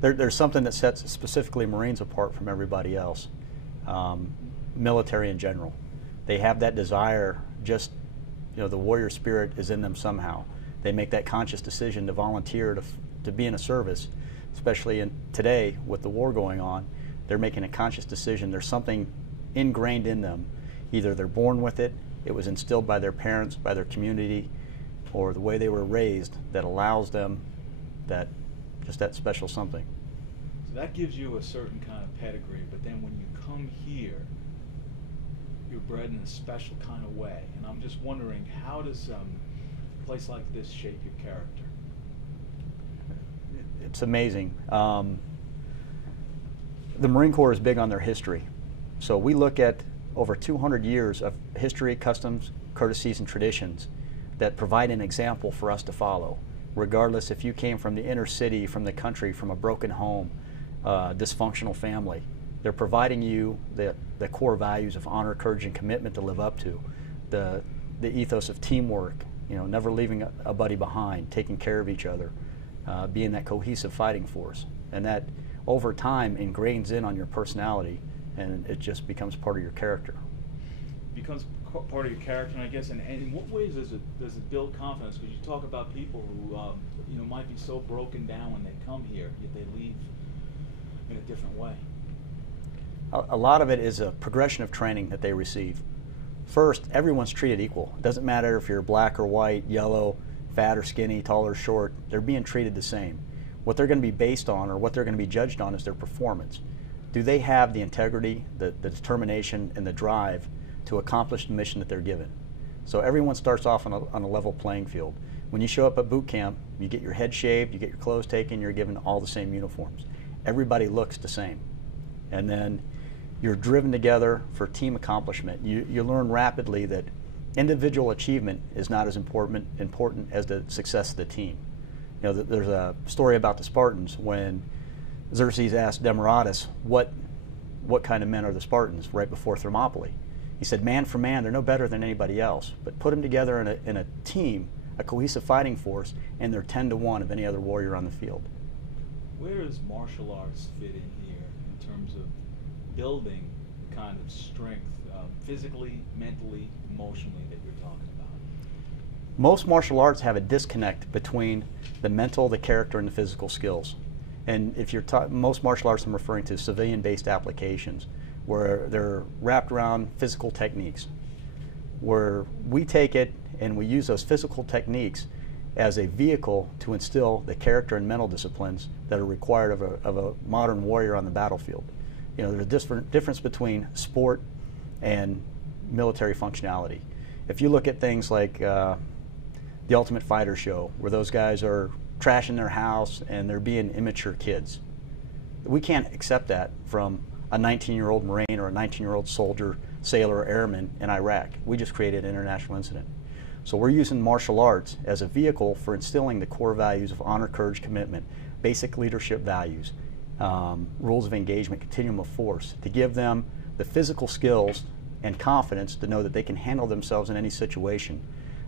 There's something that sets specifically Marines apart from everybody else, military in general. They have that desire, just, you know, the warrior spirit is in them somehow. They make that conscious decision to volunteer to be in a service, especially today with the war going on. They're making a conscious decision. There's something ingrained in them. Either they're born with it, it was instilled by their parents, by their community, or the way they were raised that allows them just that special something. So that gives you a certain kind of pedigree, but then when you come here, you're bred in a special kind of way. And I'm just wondering, how does a place like this shape your character? It's amazing. The Marine Corps is big on their history. So we look at over 200 years of history, customs, courtesies, and traditions that provide an example for us to follow, regardless if you came from the inner city, from the country, from a broken home, dysfunctional family. They're providing you the core values of honor, courage, and commitment to live up to, the ethos of teamwork, you know, never leaving a buddy behind, taking care of each other, being that cohesive fighting force. And that over time ingrains in on your personality, and it just becomes part of your character. Becomes part of your character, and I guess, and in what ways does it build confidence? Because you talk about people who you know, might be so broken down when they come here, yet they leave in a different way. A lot of it is a progression of training that they receive. First, everyone's treated equal. It doesn't matter if you're black or white, yellow, fat or skinny, tall or short, they're being treated the same. What they're going to be based on, or what they're going to be judged on, is their performance. Do they have the integrity, the determination, and the drive to accomplish the mission that they're given? So everyone starts off on a level playing field. When you show up at boot camp, you get your head shaved, you get your clothes taken, you're given all the same uniforms. Everybody looks the same. And then you're driven together for team accomplishment. You learn rapidly that individual achievement is not as important as the success of the team. You know, there's a story about the Spartans when Xerxes asked Demaratus, what kind of men are the Spartans, right before Thermopylae. He said, man for man, they're no better than anybody else, but put them together in a team, a cohesive fighting force, and they're 10 to 1 of any other warrior on the field. Where does martial arts fit in here in terms of building the kind of strength, physically, mentally, emotionally, that you're talking about? Most martial arts have a disconnect between the mental, the character, and the physical skills. And if you're most martial arts, I'm referring to civilian-based applications, where they're wrapped around physical techniques, where we take it and we use those physical techniques as a vehicle to instill the character and mental disciplines that are required of a modern warrior on the battlefield. You know, there's a difference between sport and military functionality. If you look at things like the Ultimate Fighter show, where those guys are trashing their house and they're being immature kids, we can't accept that from a 19-year-old Marine or a 19-year-old soldier, sailor, or airman in Iraq. We just created an international incident. So we're using martial arts as a vehicle for instilling the core values of honor, courage, commitment, basic leadership values, rules of engagement, continuum of force, to give them the physical skills and confidence to know that they can handle themselves in any situation,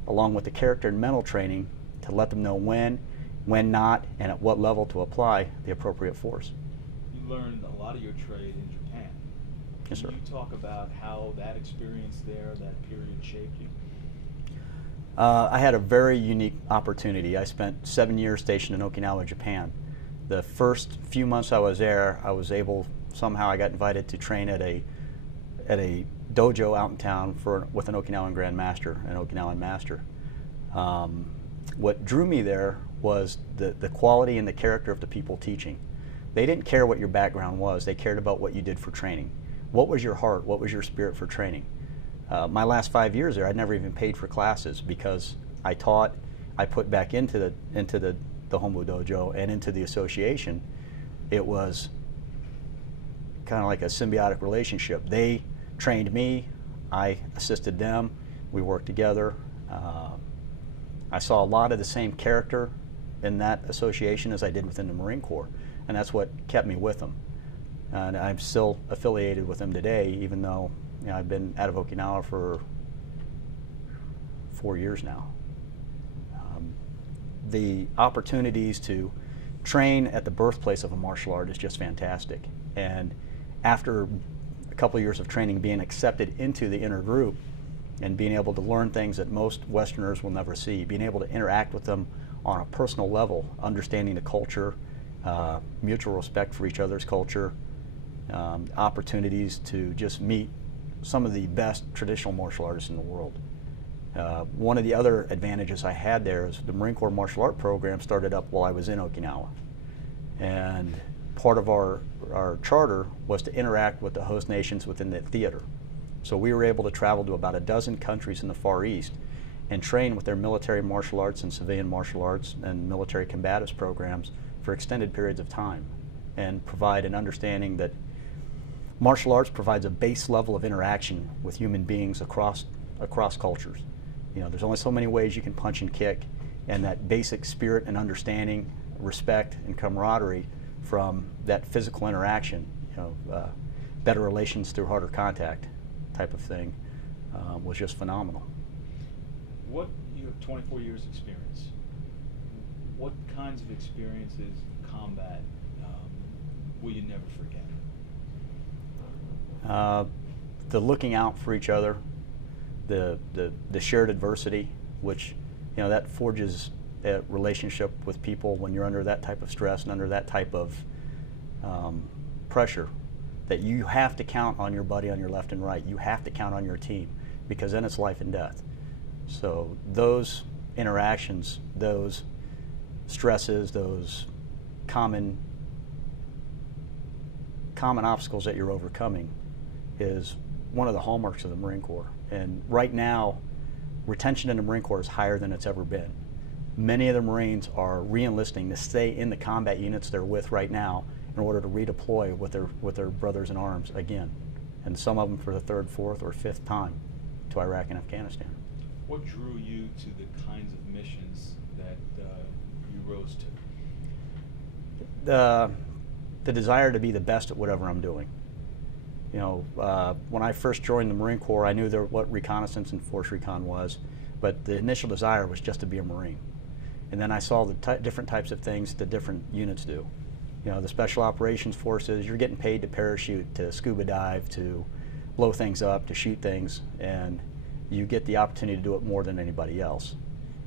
along with the character and mental training to let them know when not, and at what level to apply the appropriate force. You learned a lot of your trade in Japan. Yes, sir. Can you talk about how that experience there, that period, shaped you? I had a very unique opportunity. I spent 7 years stationed in Okinawa, Japan. The first few months I was there, somehow I got invited to train at a dojo out in town with an Okinawan Grand Master, an Okinawan Master. What drew me there was the quality and the character of the people teaching. They didn't care what your background was, they cared about what you did for training. What was your heart, what was your spirit for training? My last 5 years there, I'd never even paid for classes because I taught, I put back into the Hombu Dojo and into the association. It was kind of like a symbiotic relationship. They trained me, I assisted them, we worked together. I saw a lot of the same character in that association as I did within the Marine Corps, and that's what kept me with them. And I'm still affiliated with them today, even though, you know, I've been out of Okinawa for 4 years now. The opportunities to train at the birthplace of a martial art is just fantastic. And after a couple of years of training, being accepted into the inner group and being able to learn things that most Westerners will never see, being able to interact with them on a personal level, understanding the culture, mutual respect for each other's culture, opportunities to just meet some of the best traditional martial artists in the world. One of the other advantages I had there is the Marine Corps martial art program started up while I was in Okinawa. And part of our charter was to interact with the host nations within the theater. So we were able to travel to about a dozen countries in the Far East and train with their military martial arts and civilian martial arts and military combatives programs for extended periods of time, and provide an understanding that martial arts provides a base level of interaction with human beings across cultures. You know, there's only so many ways you can punch and kick, and that basic spirit and understanding, respect and camaraderie from that physical interaction, you know, better relations through harder contact type of thing, was just phenomenal. You have 24 years experience. What kinds of experiences in combat will you never forget? The looking out for each other, the shared adversity, which, you know, that forges a relationship with people when you're under that type of stress and under that type of pressure, that you have to count on your buddy on your left and right. You have to count on your team, because then it's life and death. So those interactions, those stresses, those common obstacles that you're overcoming is one of the hallmarks of the Marine Corps. And right now, retention in the Marine Corps is higher than it's ever been. Many of the Marines are re-enlisting to stay in the combat units they're with right now in order to redeploy with their brothers in arms again, and some of them for the third, fourth, or fifth time to Iraq and Afghanistan. What drew you to the kinds of missions that you rose to? The desire to be the best at whatever I'm doing. You know, when I first joined the Marine Corps, I knew what reconnaissance and force recon was, but the initial desire was just to be a Marine. And then I saw the different types of things that different units do. You know, the Special Operations Forces, you're getting paid to parachute, to scuba dive, to blow things up, to shoot things, and you get the opportunity to do it more than anybody else.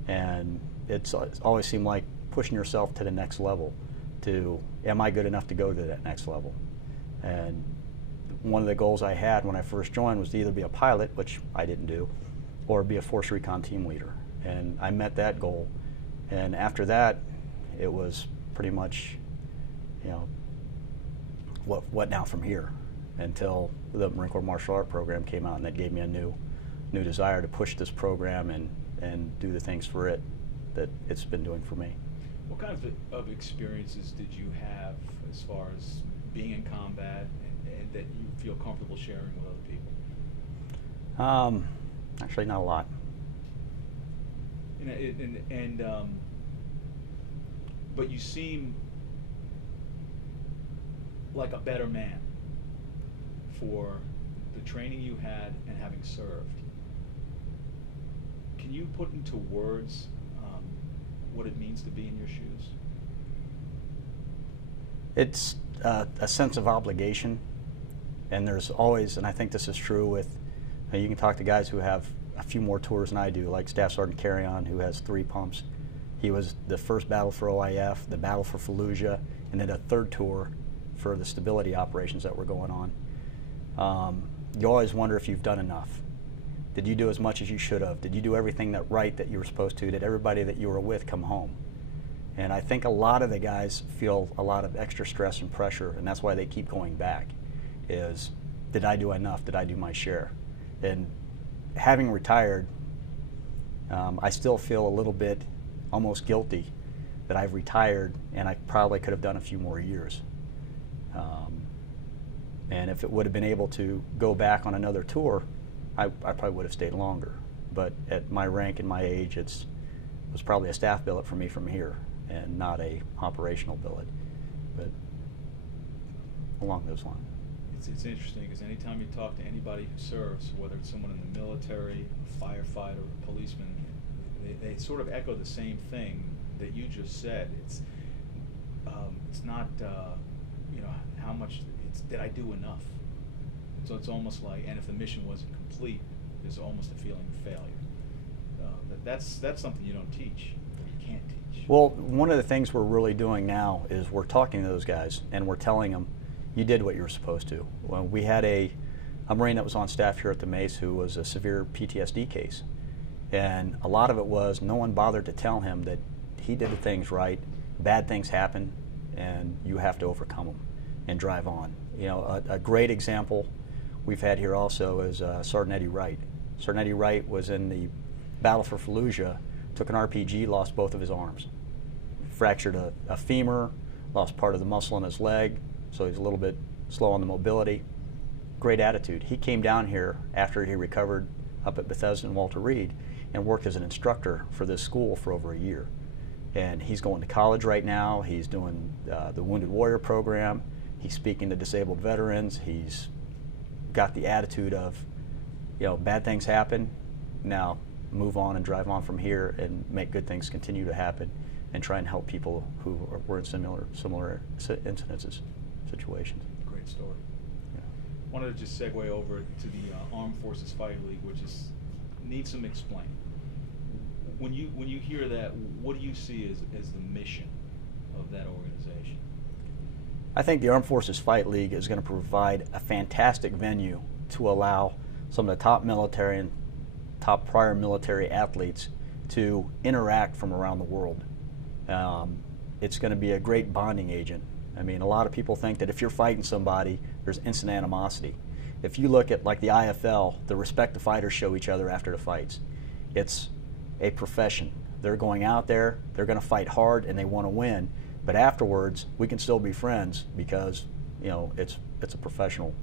And it's always seemed like pushing yourself to the next level, to, am I good enough to go to that next level? And one of the goals I had when I first joined was to either be a pilot, which I didn't do, or be a force recon team leader. And I met that goal. And after that, it was pretty much, you know, what now from here, until the Marine Corps martial art program came out, and that gave me a new desire to push this program and do the things for it that it's been doing for me. What kind of experiences did you have as far as being in combat and that you feel comfortable sharing with other people? Actually, not a lot. But you seem like a better man for the training you had and having served. Can you put into words what it means to be in your shoes? It's a sense of obligation, and there's always, and I think this is true with, you can talk to guys who have a few more tours than I do, like Staff Sergeant Carrion, who has 3 pumps. He was the first battle for OIF, the battle for Fallujah, and then a 3rd tour for the stability operations that were going on. You always wonder if you've done enough. Did you do as much as you should have? Did you do everything that you were supposed to? Did everybody that you were with come home? And I think a lot of the guys feel a lot of extra stress and pressure, and that's why they keep going back, is, did I do enough? Did I do my share? And having retired, I still feel a little bit almost guilty that I've retired, and I probably could have done a few more years. And if it would have been able to go back on another tour, I probably would have stayed longer. But at my rank and my age, it was probably a staff billet for me from here, and not a operational billet, but along those lines. It's interesting, because anytime you talk to anybody who serves, whether it's someone in the military, a firefighter, a policeman, they sort of echo the same thing that you just said. It's it's not you know, how much did I do enough? So it's almost like, and if the mission wasn't complete, there's almost a feeling of failure. That's something you don't teach, or you can't teach. Well, one of the things we're really doing now is we're talking to those guys and we're telling them, you did what you were supposed to. Well, we had a Marine that was on staff here at the Mace who was a severe PTSD case. And a lot of it was no one bothered to tell him that he did the things right, bad things happen, and you have to overcome them and drive on. You know, a great example we've had here also is Sergeant Eddie Wright. Sergeant Eddie Wright was in the Battle for Fallujah, took an RPG, lost both of his arms. Fractured a femur, lost part of the muscle in his leg, so he's a little bit slow on the mobility. Great attitude. He came down here after he recovered up at Bethesda and Walter Reed and worked as an instructor for this school for over a year. And he's going to college right now. He's doing the Wounded Warrior program. He's speaking to disabled veterans. He's got the attitude of, you know, bad things happen, now move on and drive on from here and make good things continue to happen and try and help people who were in similar incidences, situations. Great story. Yeah. Wanted to just segue over to the Armed Forces Fighter League, which needs some explaining. When you hear that, what do you see as the mission of that organization? I think the Armed Forces Fight League is going to provide a fantastic venue to allow some of the top military and top prior military athletes to interact from around the world. It's going to be a great bonding agent. I mean, a lot of people think that if you're fighting somebody, there's instant animosity. If you look at like the AFFL, the respect the fighters show each other after the fights. It's a profession. They're going out there, they're going to fight hard and they want to win, but afterwards we can still be friends because, you know, it's a professional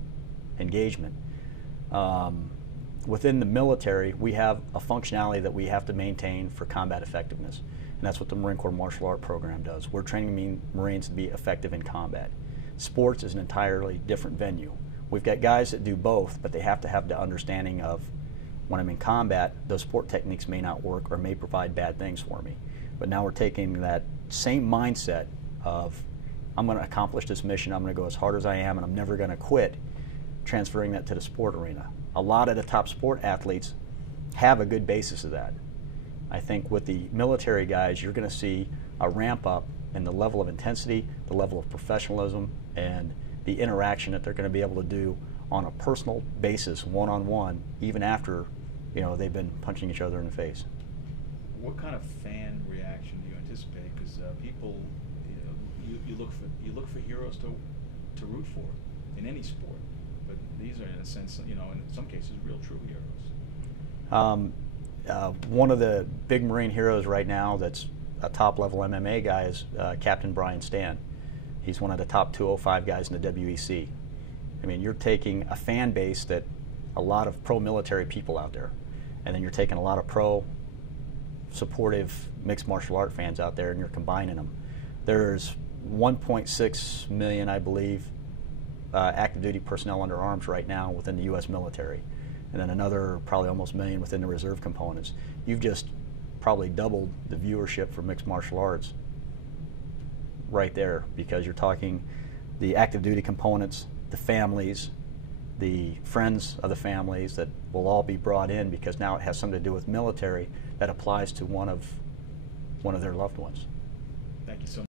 engagement. Within the military, we have a functionality that we have to maintain for combat effectiveness, and that's what the Marine Corps Martial Art Program does. We're training Marines to be effective in combat. Sports is an entirely different venue. We've got guys that do both, but they have to have the understanding of, when I'm in combat, those sport techniques may not work or may provide bad things for me. But now we're taking that same mindset of, I'm going to accomplish this mission, I'm going to go as hard as I am, and I'm never going to quit, transferring that to the sport arena. A lot of the top sport athletes have a good basis of that. I think with the military guys, you're going to see a ramp up in the level of intensity, the level of professionalism, and the interaction that they're going to be able to do on a personal basis, one-on-one, even after, you know, they've been punching each other in the face. What kind of fan reaction do you anticipate? Because people, you know, you look for heroes to root for in any sport, but these are, in a sense, you know, in some cases, real true heroes. One of the big Marine heroes right now that's a top-level MMA guy is Captain Brian Stan. He's one of the top 205 guys in the WEC. I mean, you're taking a fan base that a lot of pro-military people out there, and then you're taking a lot of pro-supportive mixed martial art fans out there, and you're combining them. There's 1.6 million, I believe, active duty personnel under arms right now within the U.S. military, and then another probably almost 1 million within the reserve components. You've just probably doubled the viewership for mixed martial arts right there, because you're talking the active duty components, the families, the friends of the families that will all be brought in, because now it has something to do with military that applies to one of their loved ones. Thank you so much.